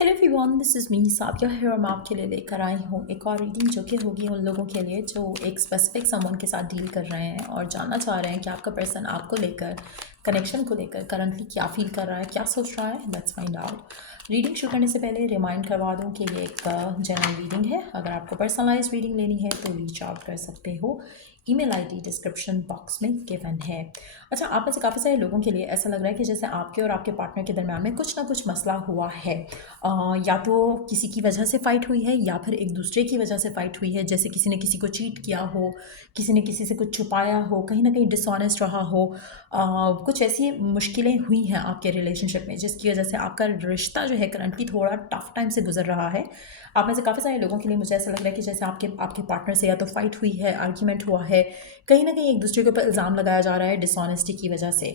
Hello everyone, this is me Sabiya है और मैं आपके लिए लेकर आई हूँ एक और रीडिंग जो कि होगी उन लोगों के लिए जो एक स्पेसिफिक समवन के साथ डील कर रहे हैं और जानना चाह रहे हैं कि आपका पर्सन आपको लेकर, कनेक्शन को लेकर करंटली क्या फील कर रहा है, क्या सोच रहा है। Let's find out. रीडिंग शुरू करने से पहले रिमाइंड करवा दूँ कि ये एक जनरल रीडिंग है। अगर आपको पर्सनलाइज रीडिंग लेनी है तो रीच आउट कर सकते हो। ईमेल आईडी डिस्क्रिप्शन बॉक्स में गिवन है। अच्छा, आप में से काफ़ी सारे लोगों के लिए ऐसा लग रहा है कि जैसे आपके और आपके पार्टनर के दरम्यान में कुछ ना कुछ मसला हुआ है। या तो किसी की वजह से फ़ाइट हुई है या फिर एक दूसरे की वजह से फ़ाइट हुई है। जैसे किसी ने किसी को चीट किया हो, किसी ने किसी से कुछ छुपाया हो, कहीं ना कहीं डिसऑनेस्ट रहा हो। कुछ ऐसी मुश्किलें हुई हैं आपके रिलेशनशिप में जिसकी वजह से आपका रिश्ता जो है करंटली थोड़ा टफ टाइम से गुजर रहा है। आप में से काफ़ी सारे लोगों के लिए मुझे ऐसा लग रहा है कि जैसे आपके आपके पार्टनर से या तो फाइट हुई है, आर्ग्यूमेंट हुआ है, कहीं ना कहीं एक दूसरे के ऊपर इल्ज़ाम लगाया जा रहा है डिसऑनेस्टी की वजह से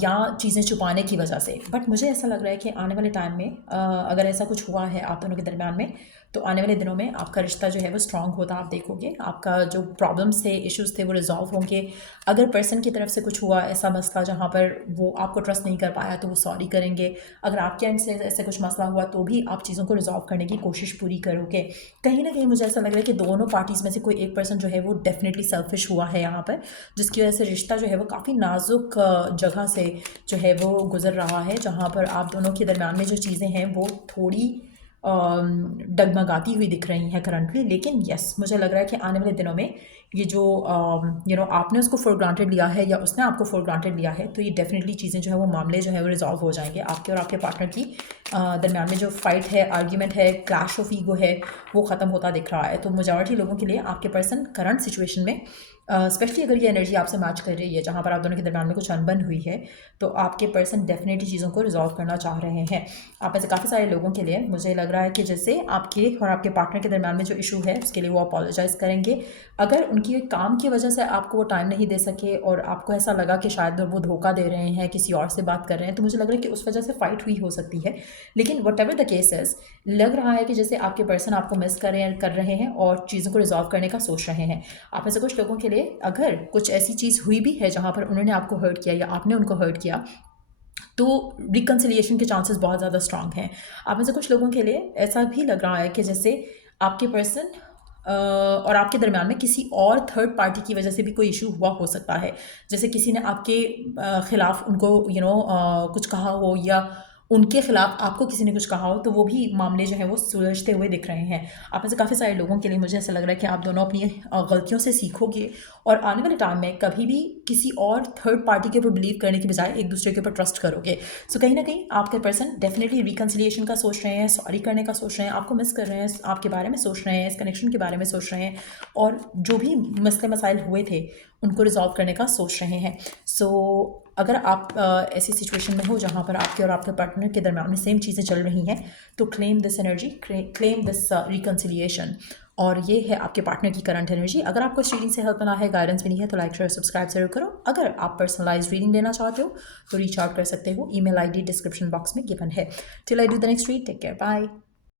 या चीज़ें छुपाने की वजह से। बट मुझे ऐसा लग रहा है कि आने वाले टाइम में अगर ऐसा कुछ हुआ है आप दोनों के दरमियान में, तो आने वाले दिनों में आपका रिश्ता जो है वो स्ट्रांग होता आप देखोगे। आपका जो प्रॉब्लम्स थे, इश्यूज़ थे, वो रिजॉल्व होंगे। अगर पर्सन की तरफ से कुछ हुआ ऐसा मसला जहाँ पर वो आपको ट्रस्ट नहीं कर पाया तो वो सॉरी करेंगे। अगर आपके एंड से ऐसे कुछ मसला हुआ तो भी आप चीज़ों को रिजॉल्व करने की कोशिश पूरी करोगे। कहीं ना कहीं मुझे ऐसा लग रहा है कि दोनों पार्टीज़ में से कोई एक पर्सन जो है वो डेफिनेटली सेल्फिश हुआ है यहाँ पर, जिसकी वजह से रिश्ता जो है वो काफ़ी नाजुक जगह से जो है वो गुजर रहा है, जहाँ पर आप दोनों के दरम्यान में जो चीज़ें हैं वो थोड़ी डगमगाती हुई दिख रही हैं करंटली। लेकिन यस, मुझे लग रहा है कि आने वाले दिनों में ये जो आपने उसको फॉर ग्रांटेड लिया है या उसने आपको फॉर ग्रांटेड लिया है, तो ये डेफिनेटली चीज़ें जो है वो मामले जो है वो रिजॉल्व हो जाएंगे। आपके और आपके पार्टनर की दरम्यान में जो फाइट है, आर्ग्यूमेंट है, क्लैश ऑफ ईगो है, वो ख़त्म होता दिख रहा है। तो मेजॉरिटी लोगों के लिए आपके पर्सन करंट सिचुएशन में, स्पेशली अगर ये एनर्जी आपसे मैच कर रही है जहाँ पर आप दोनों के दरम्यान में कुछ अनबन हुई है, तो आपके पर्सन डेफिनेटली चीज़ों को रिजॉल्व करना चाह रहे हैं। आप में से काफ़ी सारे लोगों के लिए मुझे लग रहा है कि जैसे आपके और आपके पार्टनर के दरम्यान में जो इशू है उसके लिए वो अपोलोजाइज़ करेंगे। अगर उनकी काम की वजह से आपको वो टाइम नहीं दे सके और आपको ऐसा लगा कि शायद वो धोखा दे रहे हैं, किसी और से बात कर रहे हैं, तो मुझे लग रहा है कि उस वजह से फ़ाइट हुई हो सकती है। लेकिन what ever the case is, लग रहा है कि जैसे आपके पर्सन आपको मिस कर रहे हैं और चीज़ों को रिजॉल्व करने का सोच रहे हैं। आप में से कुछ लोगों के लिए अगर कुछ ऐसी चीज़ हुई भी है जहाँ पर उन्होंने आपको हर्ट किया या आपने उनको हर्ट किया, तो रिकन्सिलिएशन के चांसेस बहुत ज़्यादा स्ट्रांग हैं। आप में से कुछ लोगों के लिए ऐसा भी लग रहा है कि जैसे आपके पर्सन और आपके दरमियान में किसी और थर्ड पार्टी की वजह से भी कोई इशू हुआ हो सकता है। जैसे किसी ने आपके खिलाफ उनको कुछ कहा हो या उनके खिलाफ आपको किसी ने कुछ कहा हो, तो वो भी मामले जो हैं वो सुलझते हुए दिख रहे हैं। आप में से काफ़ी सारे लोगों के लिए मुझे ऐसा लग रहा है कि आप दोनों अपनी गलतियों से सीखोगे और आने वाले टाइम में कभी भी किसी और थर्ड पार्टी के ऊपर बिलीव करने के बजाय एक दूसरे के ऊपर ट्रस्ट करोगे। सो कहीं ना कहीं आपके पर्सन डेफिनेटली रिकन्सिलिएशन का सोच रहे हैं, सॉरी करने का सोच रहे हैं, आपको मिस कर रहे हैं, आपके बारे में सोच रहे हैं, इस कनेक्शन के बारे में सोच रहे हैं और जो भी मसले मसाइल हुए थे उनको रिजॉल्व करने का सोच रहे हैं। सो अगर आप ऐसी सिचुएशन में हो जहाँ पर आपके और आपके पार्टनर के दरम्यान में सेम चीज़ें चल रही हैं, तो claim this energy, claim this reconciliation. और ये है आपके पार्टनर की करंट एनर्जी। अगर आपको इस रीडिंग से हेल्प मिला है, गाइडेंस मिली है, तो लाइक शेयर सब्सक्राइब जरूर करो। अगर आप पर्सनलाइज रीडिंग लेना चाहते हो तो रीच आउट कर सकते हो। ईमेल आईडी डिस्क्रिप्शन बॉक्स में गिवन है। Till I do the next read, take care, bye.